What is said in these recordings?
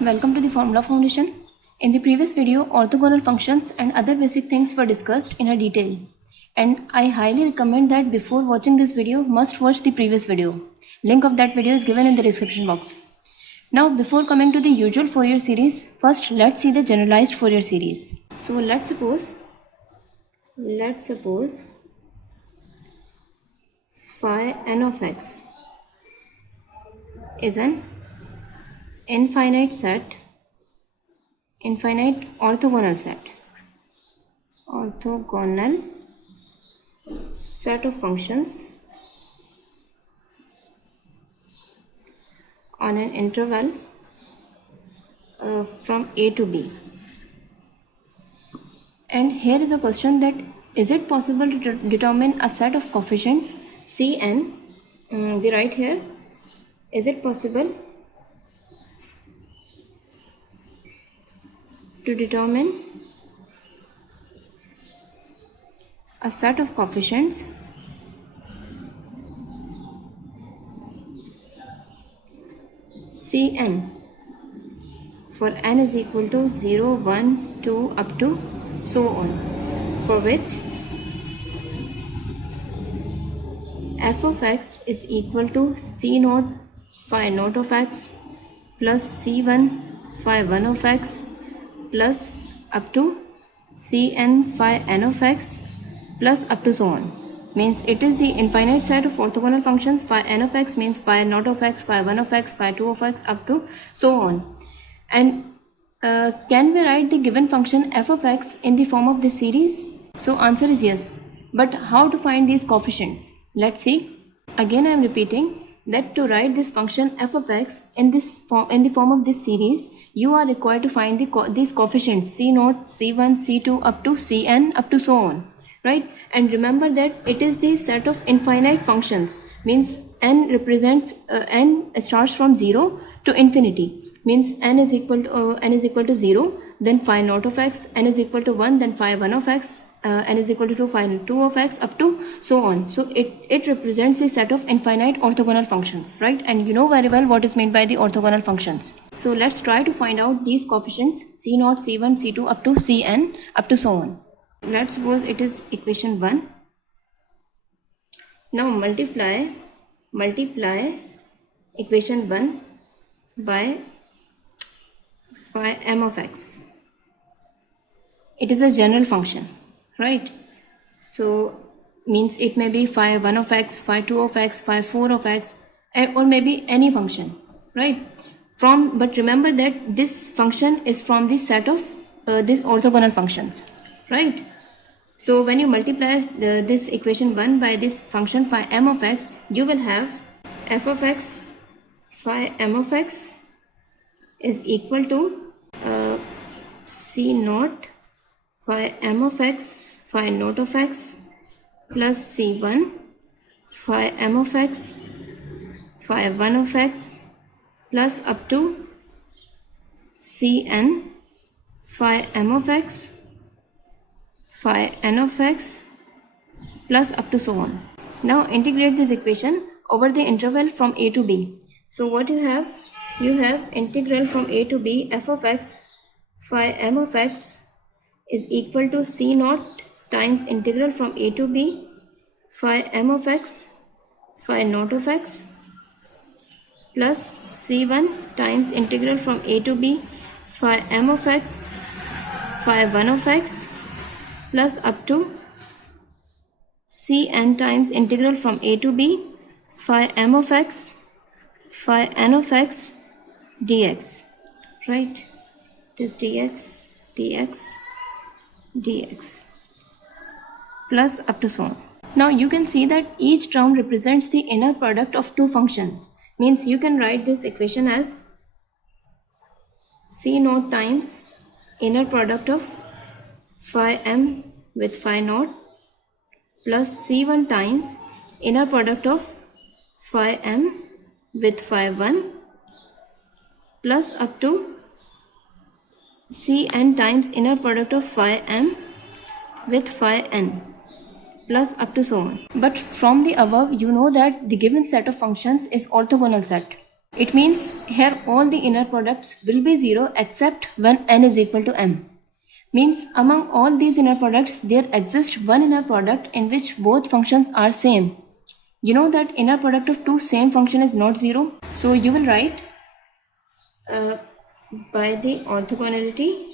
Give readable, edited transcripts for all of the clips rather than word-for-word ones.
Welcome to the Formula Foundation. In the previous video, orthogonal functions and other basic things were discussed in a detail. And I highly recommend that before watching this video, must watch the previous video. Link of that video is given in the description box. Now, before coming to the usual Fourier series, first let's see the generalized Fourier series. So let's suppose phi n of x is an infinite orthogonal set of functions on an interval from a to b. And here is a question that is it possible to determine a set of coefficients Cn? We write here, is it possible to determine a set of coefficients Cn for n is equal to 0, 1, 2 up to so on, for which f of x is equal to c naught phi naught of x plus c1 phi 1 of x plus up to cn phi n of x plus up to so on. Means it is the infinite set of orthogonal functions. Phi n of x means phi naught of x, phi 1 of x, phi 2 of x up to so on. And can we write the given function f of x in the form of this series? So answer is yes. But how to find these coefficients? Let's see. Again I am repeating that to write this function f of x in the form of this series, you are required to find these coefficients c0, c1, c2 up to cn up to so on, right? And remember that it is the set of infinite functions, means n represents n starts from 0 to infinity, means n is equal to 0, then phi naught of x, n is equal to 1, then phi 1 of x, n is equal to phi 2 of x up to so on. So it represents the set of infinite orthogonal functions, right? And you know very well what is meant by the orthogonal functions. So let's try to find out these coefficients c0, c1, c2 up to cn up to so on. Let's suppose it is equation 1. Now multiply equation 1 by phi m of x. It is a general function, right? So means it may be phi 1 of x, phi 2 of x, phi 4 of x, or maybe any function, right? But remember that this function is from the set of these orthogonal functions, right? So when you multiply this equation 1 by this function phi m of x, you will have f of x phi m of x is equal to c naught phi m of x phi naught of x plus c1 phi m of x phi 1 of x plus up to cn phi m of x phi n of x plus up to so on. Now integrate this equation over the interval from a to b. So what you have integral from a to b f of x phi m of x is equal to c naught times integral from a to b phi m of x phi naught of x plus c1 times integral from a to b phi m of x phi 1 of x plus up to cn times integral from a to b phi m of x phi n of x dx, right? It is dx plus up to so on. Now you can see that each term represents the inner product of two functions. Means you can write this equation as c naught times inner product of phi m with phi naught plus c1 times inner product of phi m with phi 1 plus up to cn times inner product of phi m with phi n plus up to so on. But from the above, you know that the given set of functions is orthogonal set. It means here all the inner products will be 0 except when n is equal to m. Means among all these inner products, there exists one inner product in which both functions are same. You know that inner product of two same function is not 0. So you will write by the orthogonality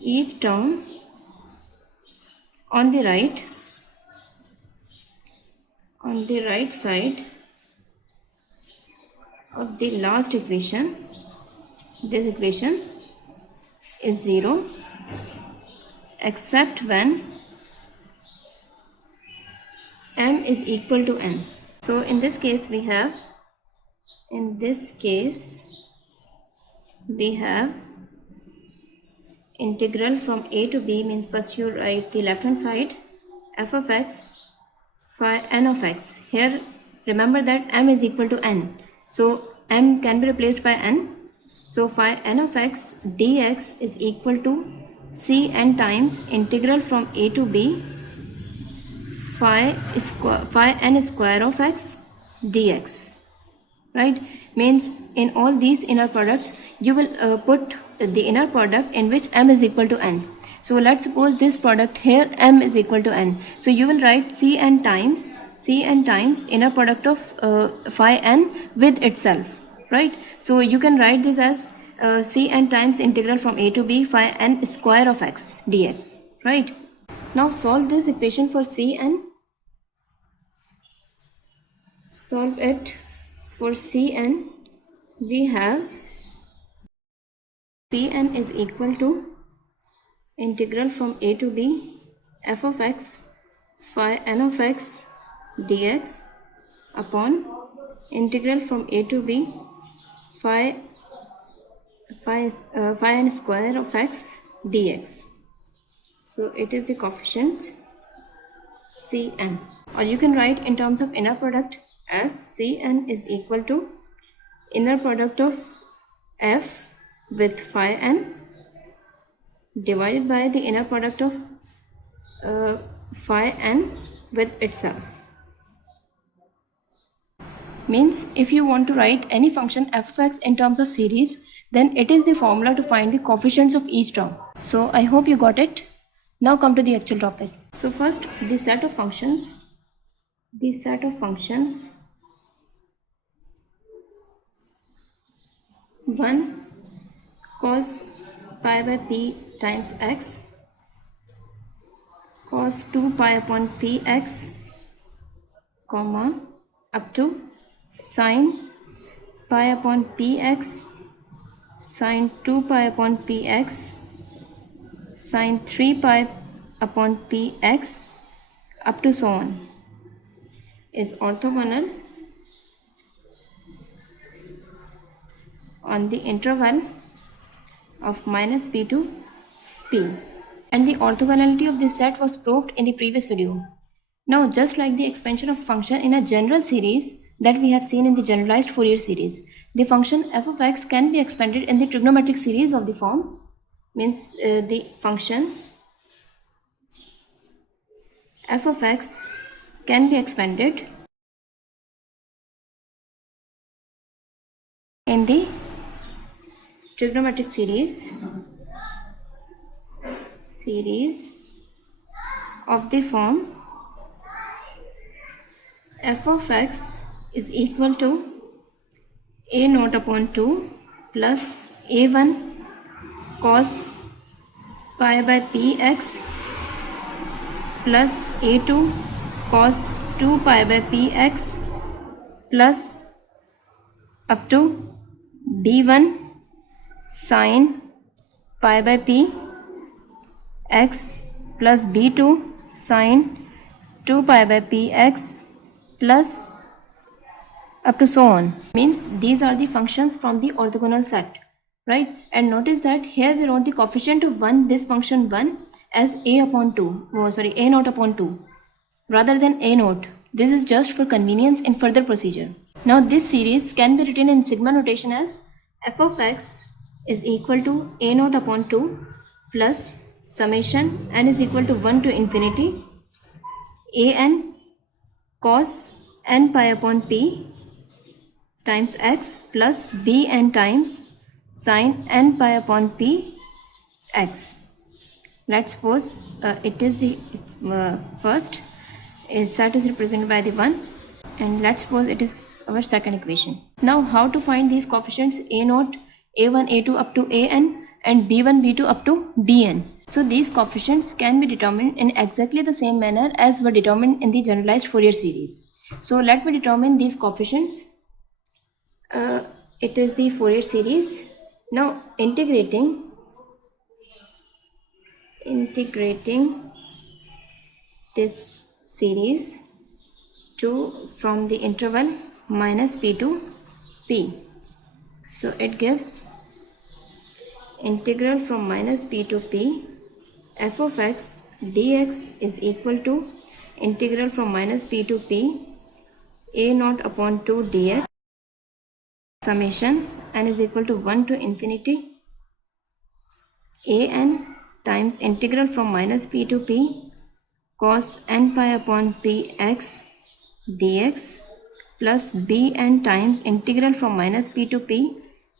each term on the right side of the last equation, this equation is 0 except when m is equal to n. So in this case we have integral from a to b, means first you write the left hand side f of x phi n of x. Here remember that m is equal to n, so m can be replaced by n. So phi n of x dx is equal to cn times integral from a to b phi n square of x dx. Right? Means in all these inner products you will put the inner product in which m is equal to n. So let's suppose this product here m is equal to n. So you will write cn times inner product of phi n with itself. Right? So you can write this as cn times integral from a to b phi n square of x dx. Right? Now solve this equation for cn. Solve it for cn. We have cn is equal to integral from a to b f of x phi n of x dx upon integral from a to b phi n square of x dx. So it is the coefficient cn, or you can write in terms of inner product as cn is equal to inner product of f with phi n divided by the inner product of phi n with itself. Means if you want to write any function f of x in terms of series, then it is the formula to find the coefficients of each term. So I hope you got it. Now come to the actual topic. So first the set of functions 1 cos pi by p times x, cos 2 pi upon px, comma up to sin pi upon px, sin 2 pi upon px, sin 3 pi upon px up to so on is orthogonal on the interval of minus p to p, and the orthogonality of this set was proved in the previous video. Now just like the expansion of a function in a general series that we have seen in the generalized Fourier series, the function f of x can be expanded in the trigonometric series of the form, means the function f of x can be expanded in the trigonometric series of the form f of x is equal to a naught upon 2 plus a1 cos pi by px plus a2 cos 2 pi by px plus up to b1 sin pi by p x plus b2 sin 2 pi by px plus up to so on. Means these are the functions from the orthogonal set, right? And notice that here we wrote the coefficient of 1, this function 1, as a upon 2, a naught upon 2 rather than a naught. This is just for convenience in further procedure. Now this series can be written in sigma notation as f of x is equal to a naught upon 2 plus summation n is equal to 1 to infinity an cos n pi upon p times x plus bn times sin n pi upon p x. Let's suppose it is the first is that is represented by the 1, and let's suppose it is our second equation. Now how to find these coefficients a0, a1, a2 up to an and b1, b2 up to bn. So these coefficients can be determined in exactly the same manner as were determined in the generalized Fourier series. So let me determine these coefficients. It is the Fourier series. Now integrating this series from the interval minus p to p. So it gives integral from minus p to p f of x dx is equal to integral from minus p to p a0 upon 2 dx summation n is equal to 1 to infinity an times integral from minus p to p cos n pi upon p x dx plus bn times integral from minus p to p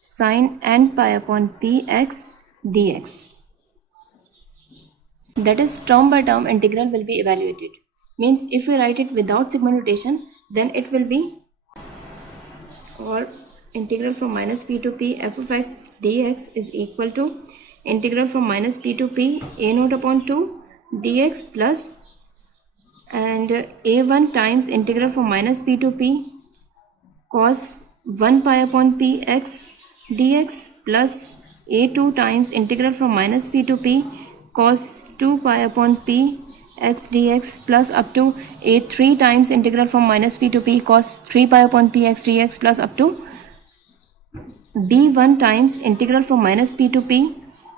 sin n pi upon p x dx. That is, term by term integral will be evaluated. Means if we write it without sigma notation, then it will be or integral from minus p to p f of x dx is equal to integral from minus p to p a0 upon 2 dx plus and a1 times integral from minus p to p cos 1 pi upon p x dx plus a2 times integral from minus p to p cos 2 pi upon p x dx plus up to a3 times integral from minus p to p cos 3 pi upon p x dx plus up to b1 times integral from minus p to p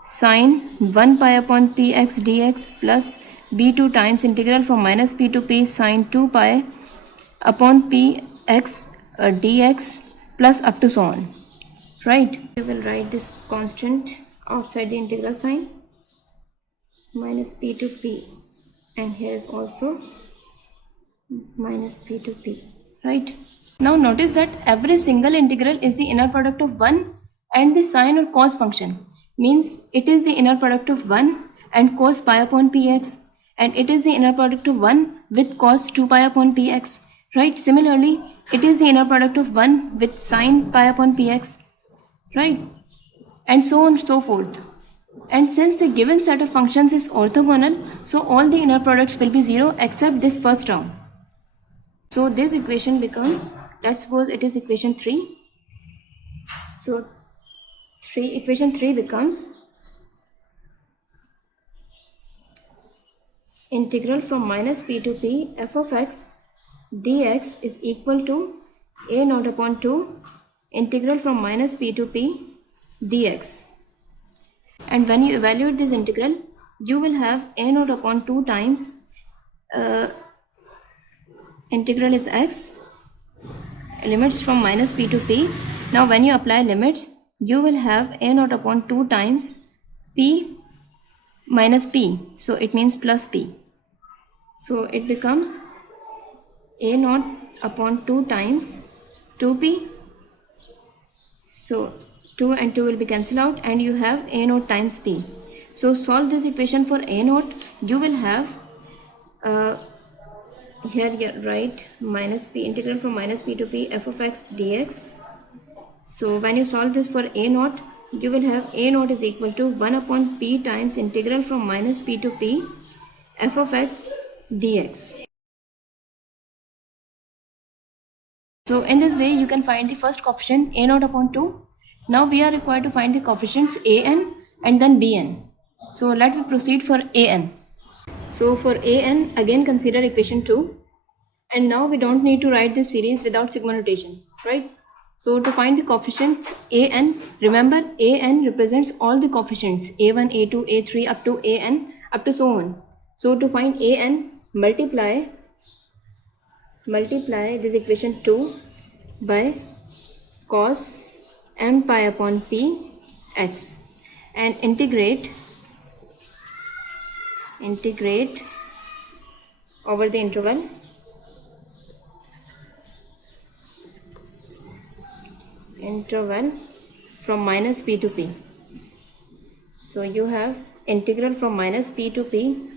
sin 1 pi upon p x dx plus b2 times integral from minus p to p sin 2 pi upon p x dx plus up to so on. Right? We will write this constant outside the integral sign minus p to p, and here is also minus p to p. Right? Now notice that every single integral is the inner product of 1 and the sine or cos function. Means it is the inner product of 1 and cos pi upon px, and it is the inner product of 1 with cos 2 pi upon px. Right? Similarly, it is the inner product of 1 with sine pi upon px. Right? And so on and so forth. And since the given set of functions is orthogonal, so all the inner products will be 0 except this first term. So this equation becomes, let's suppose it is equation 3. So equation 3 becomes integral from minus p to p f of x dx is equal to a0 upon 2 integral from minus p to p dx. And when you evaluate this integral, you will have a0 upon 2 times integral is x, limits from minus p to p. Now when you apply limits, you will have a0 upon 2 times p minus p, so it means plus p. So it becomes a0 upon 2 times 2p. So 2 and 2 will be cancelled out and you have a0 times p. So solve this equation for a0. You will have here you write minus p, integral from minus p to p f of x dx. So when you solve this for a0, you will have a0 is equal to 1 upon p times integral from minus p to p f of x dx. So in this way you can find the first coefficient a0 upon 2. Now we are required to find the coefficients an and then bn. So let me proceed for an. So for an, again consider equation 2. And now we don't need to write this series without sigma notation, right? So to find the coefficients an, remember an represents all the coefficients a1, a2, a3 up to an up to so on. So to find an, multiply this equation 2 by cos m pi upon p x and integrate over the interval from minus p to p. So you have integral from minus p to p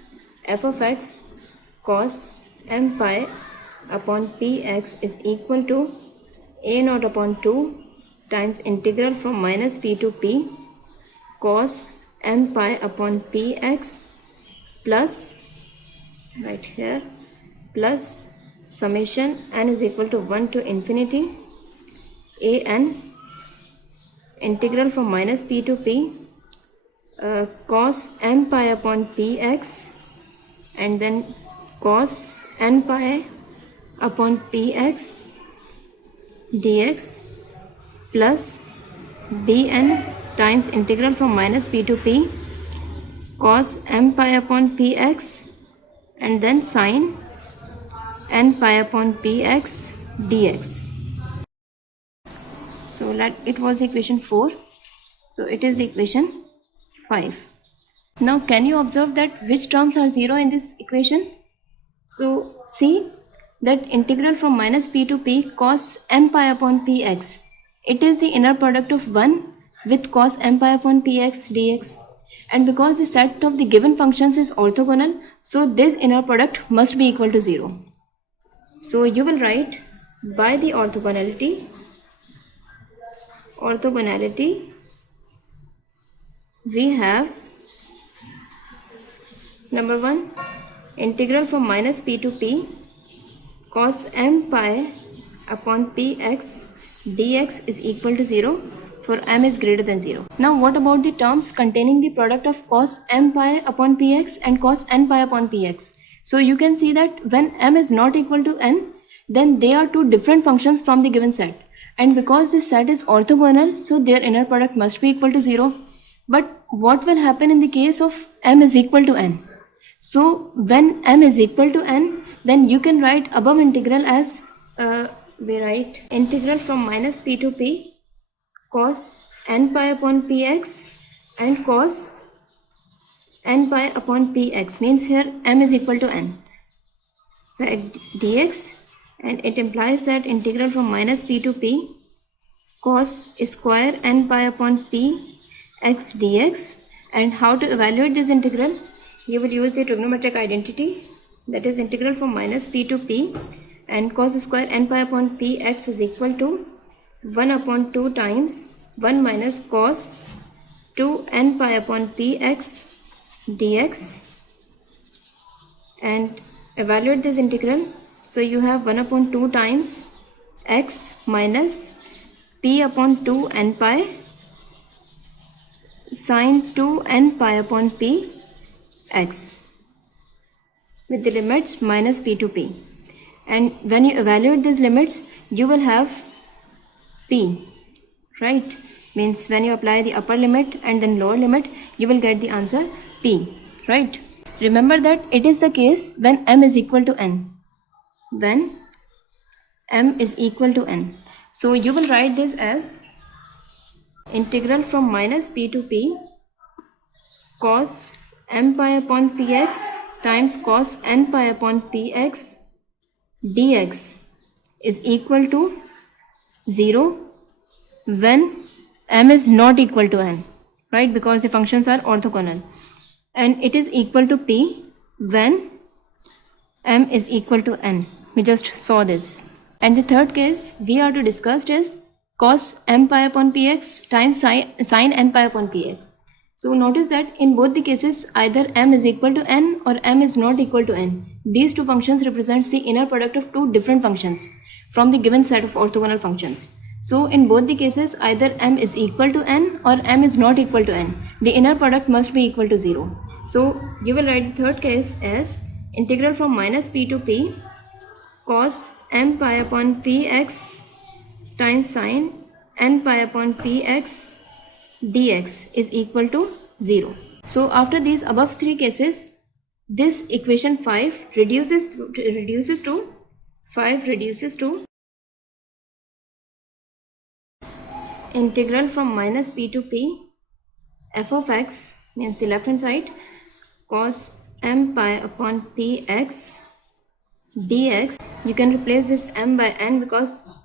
f of x cos m pi upon px is equal to a naught upon 2 times integral from minus p to p cos m pi upon px plus, right here, plus summation n is equal to 1 to infinity a n integral from minus p to p cos m pi upon px and then cos n pi upon px dx plus bn times integral from minus p to p cos m pi upon px and then sin n pi upon px dx. So it was the equation 4. So it is the equation 5. Now can you observe that which terms are 0 in this equation? So see that integral from minus p to p cos m pi upon px, it is the inner product of 1 with cos m pi upon px dx, and because the set of the given functions is orthogonal, so this inner product must be equal to 0. So you will write by the orthogonality we have number 1 integral from minus p to p cos m pi upon px dx is equal to 0 for m is greater than 0. Now what about the terms containing the product of cos m pi upon px and cos n pi upon px? So you can see that when m is not equal to n, then they are two different functions from the given set, and because this set is orthogonal, so their inner product must be equal to 0. But what will happen in the case of m is equal to n? So when m is equal to n, then you can write above integral as we write integral from minus p to p cos n pi upon px and cos n pi upon px, means here m is equal to n, so dx, and it implies that integral from minus p to p cos square n pi upon p x dx. And how to evaluate this integral? You will use the trigonometric identity, that is integral from minus p to p and cos square n pi upon p x is equal to 1 upon 2 times 1 minus cos 2 n pi upon p x dx, and evaluate this integral. So you have 1 upon 2 times x minus p upon 2 n pi sin 2 n pi upon p x with the limits minus p to p, and when you evaluate these limits you will have p, right? Means when you apply the upper limit and then lower limit, you will get the answer p, right? Remember that it is the case when m is equal to n, when m is equal to n. So you will write this as integral from minus p to p cos m pi upon px times cos n pi upon px dx is equal to 0 when m is not equal to n, right? Because the functions are orthogonal, and it is equal to p when m is equal to n. We just saw this. And the third case we are to discuss is cos m pi upon px times sin n pi upon px. So notice that in both the cases either m is equal to n or m is not equal to n. These two functions represents the inner product of two different functions from the given set of orthogonal functions. So in both the cases either m is equal to n or m is not equal to n. The inner product must be equal to 0. So you will write the third case as integral from minus p to p cos m pi upon px times sin n pi upon px dx is equal to 0. So after these above three cases, this equation 5 reduces to integral from minus p to p f of x, means the left hand side, cos m pi upon px dx, you can replace this m by n because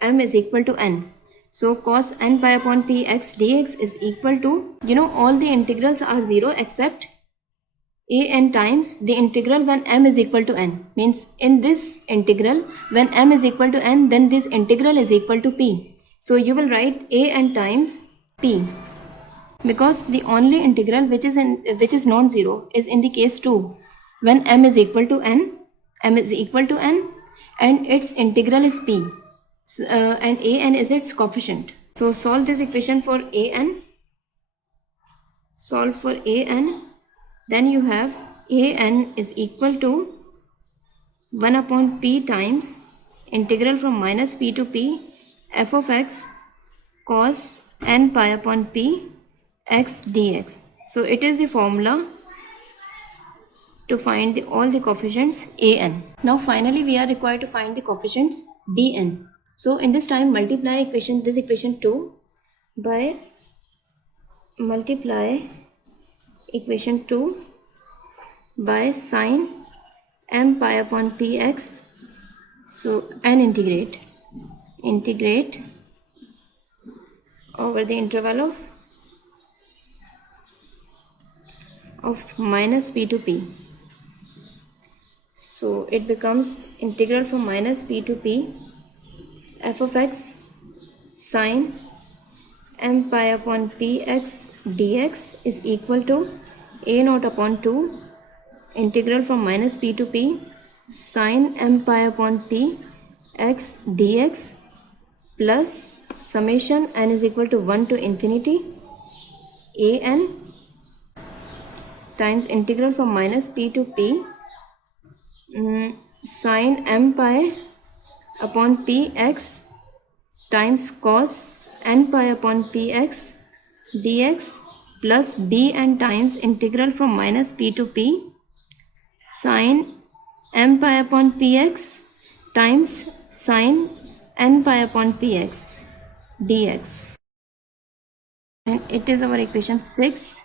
m is equal to n. So cos n pi upon px dx is equal to, all the integrals are 0 except a n times the integral when m is equal to n. Means in this integral, when m is equal to n, then this integral is equal to p. So you will write a n times p, because the only integral which is non-zero is in the case 2, when m is equal to n, and its integral is p, and a n is its coefficient. So solve this equation for a n. Solve for a n. Then you have a n is equal to 1 upon p times integral from minus p to p f of x cos n pi upon p x dx. So it is the formula to find all the coefficients a n. Now finally we are required to find the coefficients d n. So in this time, multiply this equation 2 by equation 2 by sine m pi upon px. So and integrate over the interval of minus p to p. So it becomes integral from minus p to p f of x sine m pi upon px dx is equal to a naught upon 2 integral from minus p to p sine m pi upon p x dx plus summation n is equal to 1 to infinity a n times integral from minus p to p sine m pi upon px times cos n pi upon px dx plus bn times integral from minus p to p sine m pi upon px times sine n pi upon px dx, and it is our equation 6.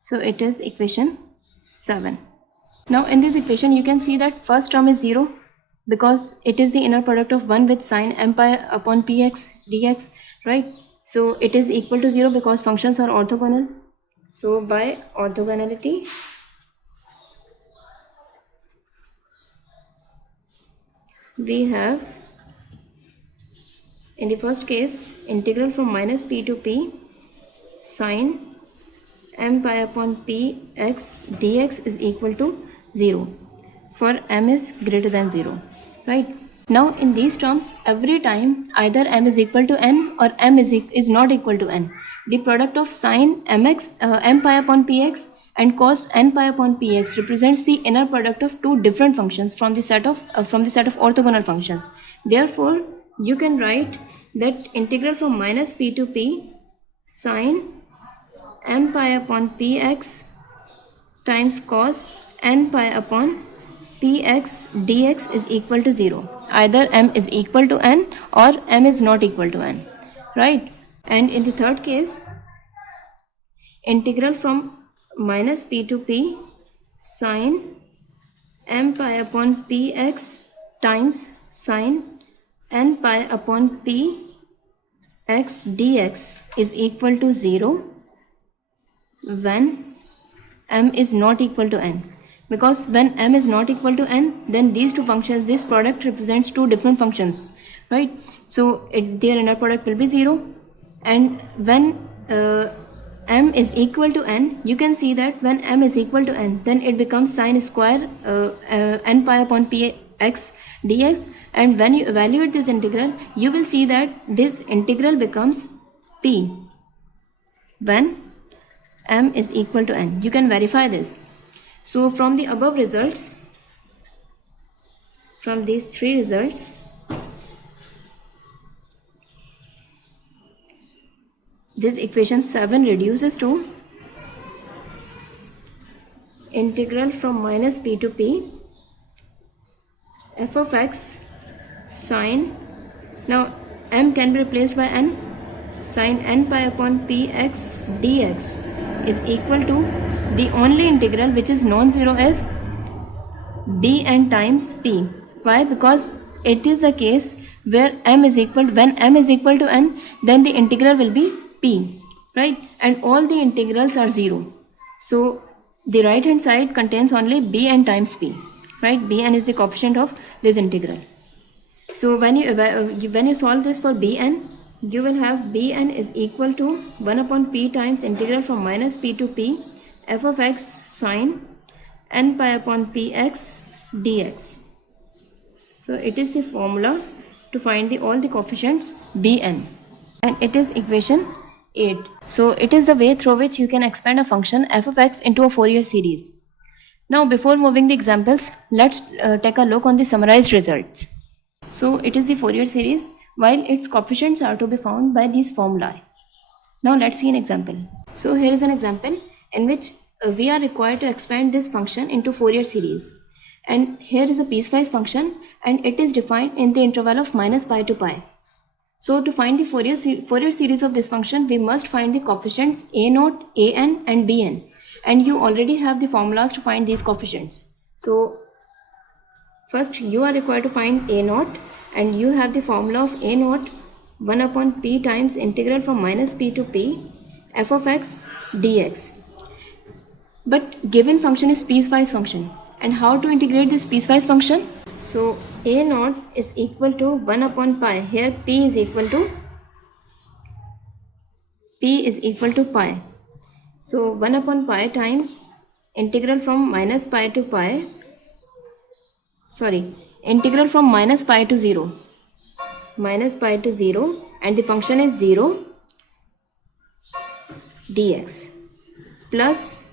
So it is equation 7. Now in this equation you can see that first term is 0 because it is the inner product of 1 with sine m pi upon px dx, right? So it is equal to 0 because functions are orthogonal. So by orthogonality, we have in the first case integral from minus p to p sine m pi upon px dx is equal to 0 for m is greater than 0, right? Now in these terms, every time either m is equal to n or m is not equal to n, the product of sine m pi upon px and cos n pi upon px represents the inner product of two different functions from the set of orthogonal functions. Therefore you can write that integral from minus p to p sine m pi upon px times cos n pi upon px dx is equal to 0. Either m is equal to n or m is not equal to n, right? And in the third case, integral from minus p to p sine m pi upon px times sine n pi upon px dx is equal to 0 when m is not equal to n. Because when m is not equal to n, then these two functions, this product represents two different functions, right? So their inner product will be 0. And when m is equal to n, you can see that when m is equal to n, then it becomes sine square n pi upon px dx. And when you evaluate this integral, you will see that this integral becomes p when m is equal to n. You can verify this. So from the above results, from these three results, this equation 7 reduces to integral from minus p to p f of x sine, now m can be replaced by n, sine n pi upon px dx is equal to the only integral which is non-zero is dn times p. Why? Because it is the case where when m is equal to n, then the integral will be p, right? And all the integrals are 0. So the right hand side contains only bn times p, right? Bn is the coefficient of this integral. So when you solve this for bn, you will have bn is equal to 1 upon p times integral from minus p to p f of x sine n pi upon px dx. So it is the formula to find all the coefficients bn, and it is equation 8. So it is the way through which you can expand a function f of x into a Fourier series. Now before moving the examples, let's take a look on the summarized results. So it is the Fourier series while its coefficients are to be found by these formulae. Now let's see an example. So here is an example in which we are required to expand this function into Fourier series. And here is a piecewise function and it is defined in the interval of minus pi to pi. So to find the Fourier series of this function, we must find the coefficients a0, an and bn. And you already have the formulas to find these coefficients. So first you are required to find a0 and you have the formula of a0 1 upon p times integral from minus p to p f of x dx. But given function is piecewise function. And how to integrate this piecewise function? So a0 is equal to 1 upon pi. Here p is equal to pi. So 1 upon pi times integral from minus pi to 0. Minus pi to 0 and the function is 0 dx plus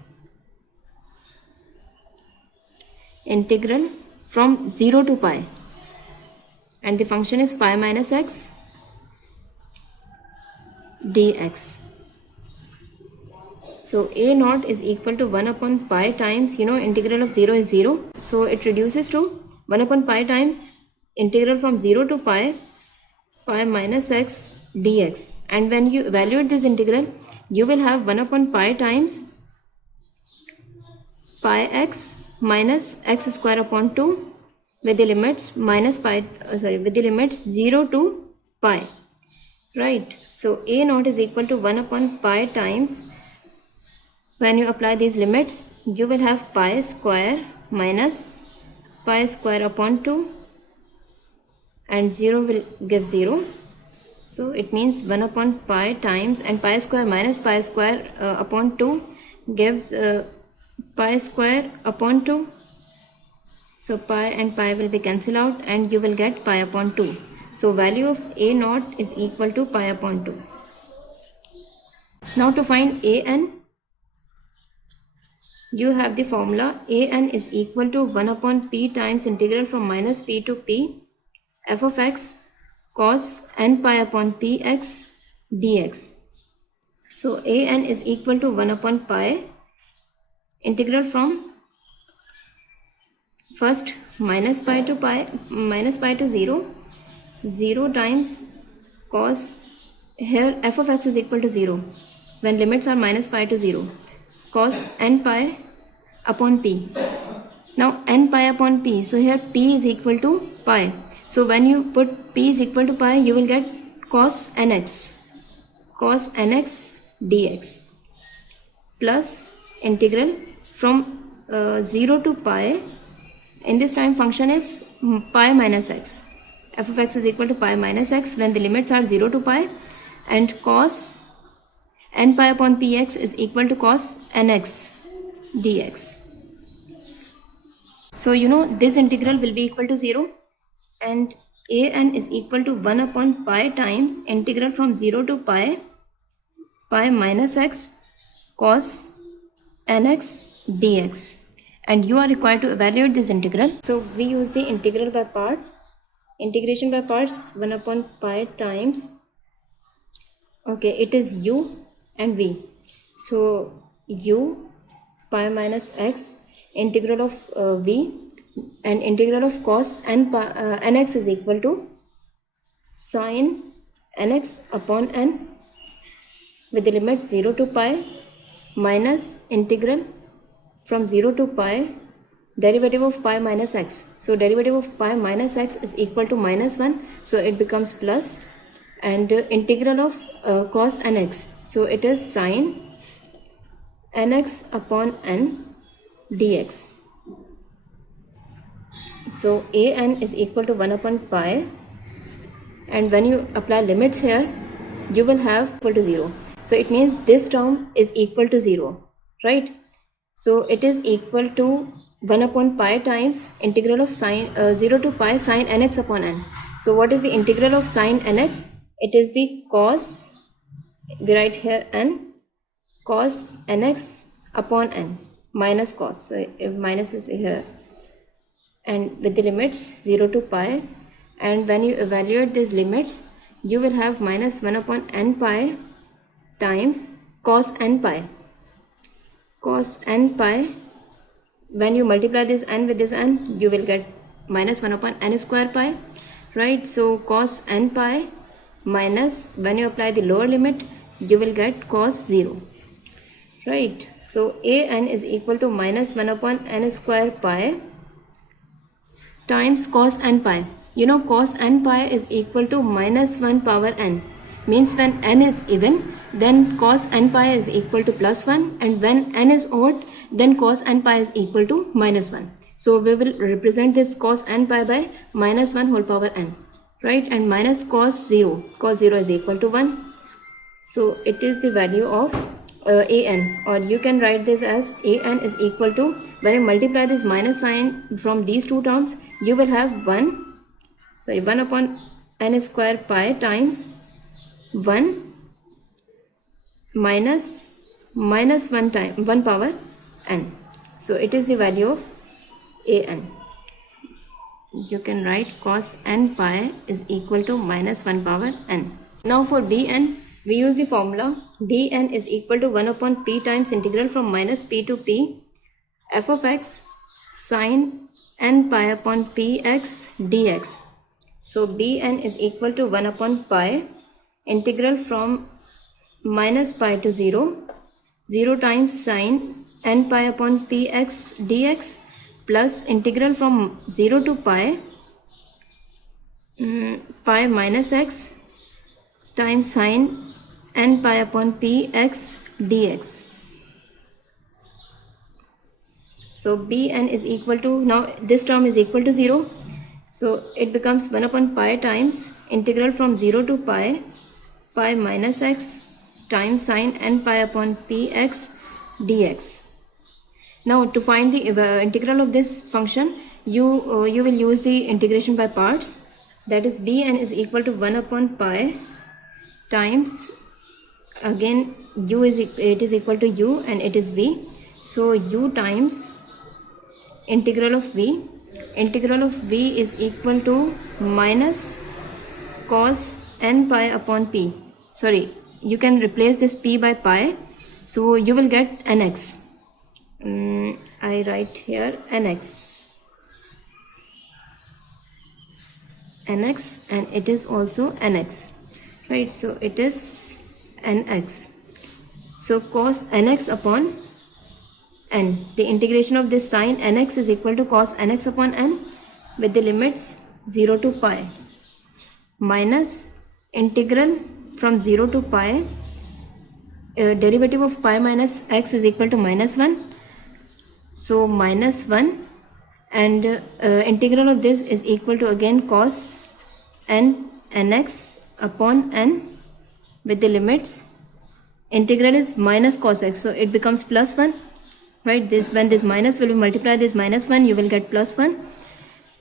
integral from 0 to pi and the function is pi minus x dx. So a0 is equal to 1 upon pi times, integral of 0 is 0. So it reduces to 1 upon pi times integral from 0 to pi minus x dx. And when you evaluate this integral, you will have 1 upon pi times pi x minus x square upon 2 with the limits with the limits 0 to pi, right? So a0 is equal to 1 upon pi times, when you apply these limits, you will have pi square minus pi square upon 2 and 0 will give 0. So it means 1 upon pi times and pi square minus pi square upon 2 gives pi square upon 2. So pi and pi will be cancelled out and you will get pi upon 2. So value of a0 is equal to pi upon 2. Now to find an, you have the formula an is equal to 1 upon p times integral from minus p to p f of x cos n pi upon px dx. So an is equal to 1 upon pi integral from first minus pi to 0 times cos, here f of x is equal to 0 when limits are minus pi to 0, cos n pi upon p. Now n pi upon p, so here p is equal to pi. So when you put p is equal to pi, you will get cos nx dx plus integral from 0 to pi. In this time function is pi minus x. F of x is equal to pi minus x when the limits are 0 to pi, and cos n pi upon px is equal to cos nx dx. So this integral will be equal to 0 and an is equal to 1 upon pi times integral from 0 to pi minus x cos nx dx. And you are required to evaluate this integral. So we use the integration by parts, 1 upon pi times, it is u and v. So u pi minus x integral of v and integral of cos nx is equal to sine nx upon n with the limits 0 to pi minus integral from 0 to pi derivative of pi minus x. So derivative of pi minus x is equal to minus 1. So it becomes plus, and integral of cos nx. So it is sine nx upon n dx. So an is equal to 1 upon pi, and when you apply limits here, you will have equal to 0. So it means this term is equal to 0, right? So it is equal to 1 upon pi times integral of sine 0 to pi sine nx upon n. So what is the integral of sine nx? It is the cos, we write here n, cos nx upon n minus cos. So if minus is here, and with the limits 0 to pi, and when you evaluate these limits, you will have minus 1 upon n pi times cos n pi. Cos n pi, when you multiply this n with this n, you will get minus 1 upon n square pi, right? So cos n pi minus, when you apply the lower limit, you will get cos 0, right? So an is equal to minus 1 upon n square pi times cos n pi. You know, cos n pi is equal to minus 1 power n. Means when n is even, then cos n pi is equal to plus 1, and when n is odd, then cos n pi is equal to minus 1. So we will represent this cos n pi by minus 1 whole power n, right? And minus cos 0. Cos 0 is equal to 1. So it is the value of an, or you can write this as an is equal to, when you multiply this minus sign from these two terms, you will have 1 upon n square pi times 1 minus 1 power n. So it is the value of an. You can write cos n pi is equal to minus 1 power n. Now for dn, we use the formula dn is equal to 1 upon p times integral from minus p to p f of x sine n pi upon px dx. So bn is equal to 1 upon pi integral from minus pi to 0 times sine n pi upon px dx plus integral from 0 to pi pi minus x times sine n pi upon px dx. So bn is equal to, now this term is equal to 0, so it becomes 1 upon pi times integral from 0 to pi minus x times sine n pi upon px dx. Now to find the integral of this function, you will use the integration by parts. That is bn is equal to 1 upon pi times, again it is equal to u and it is v. So u times integral of v. Integral of v is equal to minus cos n pi upon p. Sorry, you can replace this p by pi. So you will get nx. I write here nx, and it is also nx, right? So it is nx. So cos nx upon n, the integration of this sine nx is equal to cos nx upon n with the limits 0 to pi minus integral from 0 to pi derivative of pi minus x is equal to minus 1. So minus 1, and integral of this is equal to again cos nx upon n with the limits, integral is minus cos x, so it becomes plus 1, right? This, when this minus will be multiplied this minus 1, you will get plus 1,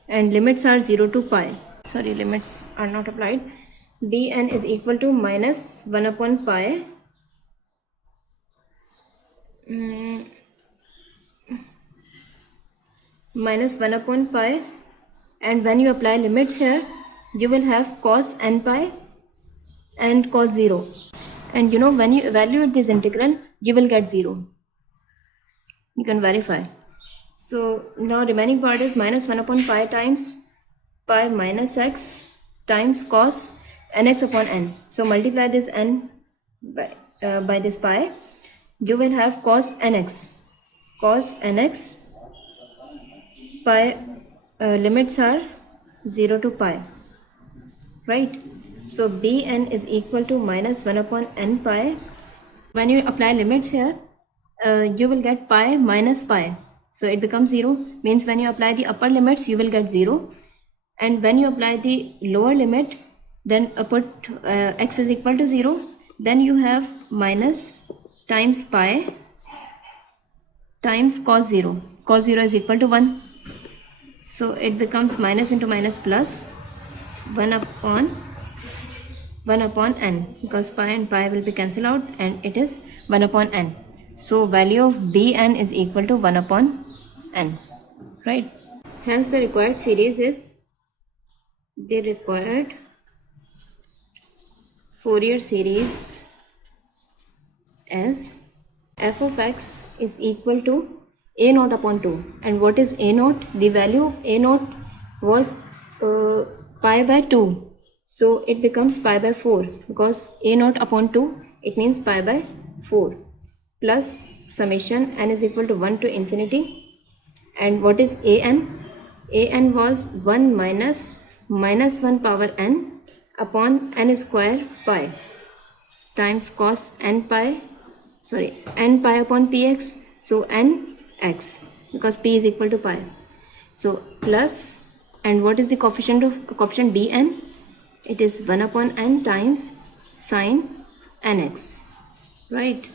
and limits are 0 to pi. Sorry, limits are not applied. bn is equal to minus 1 upon pi minus 1 upon pi, and when you apply limits here, you will have cos n pi and cos 0, and you know, when you evaluate this integral, you will get 0. You can verify. So now remaining part is minus 1 upon pi times pi minus x times cos nx upon n. So multiply this n by this pi, you will have cos nx pi limits are 0 to pi, right? So bn is equal to minus 1 upon n pi. When you apply limits here, you will get pi minus pi. So it becomes 0, means when you apply the upper limits, you will get 0. And when you apply the lower limit, then put x is equal to 0, then you have minus times pi times cos 0. Cos 0 is equal to 1. So it becomes minus into minus plus 1 upon n, because pi and pi will be cancelled out and it is 1 upon n. So value of bn is equal to 1 upon n, right? Hence the required series is the required Fourier series as f of x is equal to a naught upon 2. And what is a naught? The value of a naught was pi by 2. So it becomes pi by 4, because a naught upon 2, it means pi by 4, plus summation n is equal to 1 to infinity. And what is an? An was 1 minus 1 power n upon n square pi times cos n pi upon px. So n x, because p is equal to pi. So plus, and what is the coefficient bn? It is 1 upon n times sine nx, right?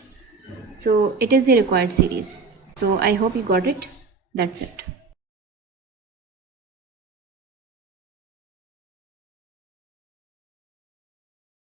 So it is the required series. So I hope you got it. That's it.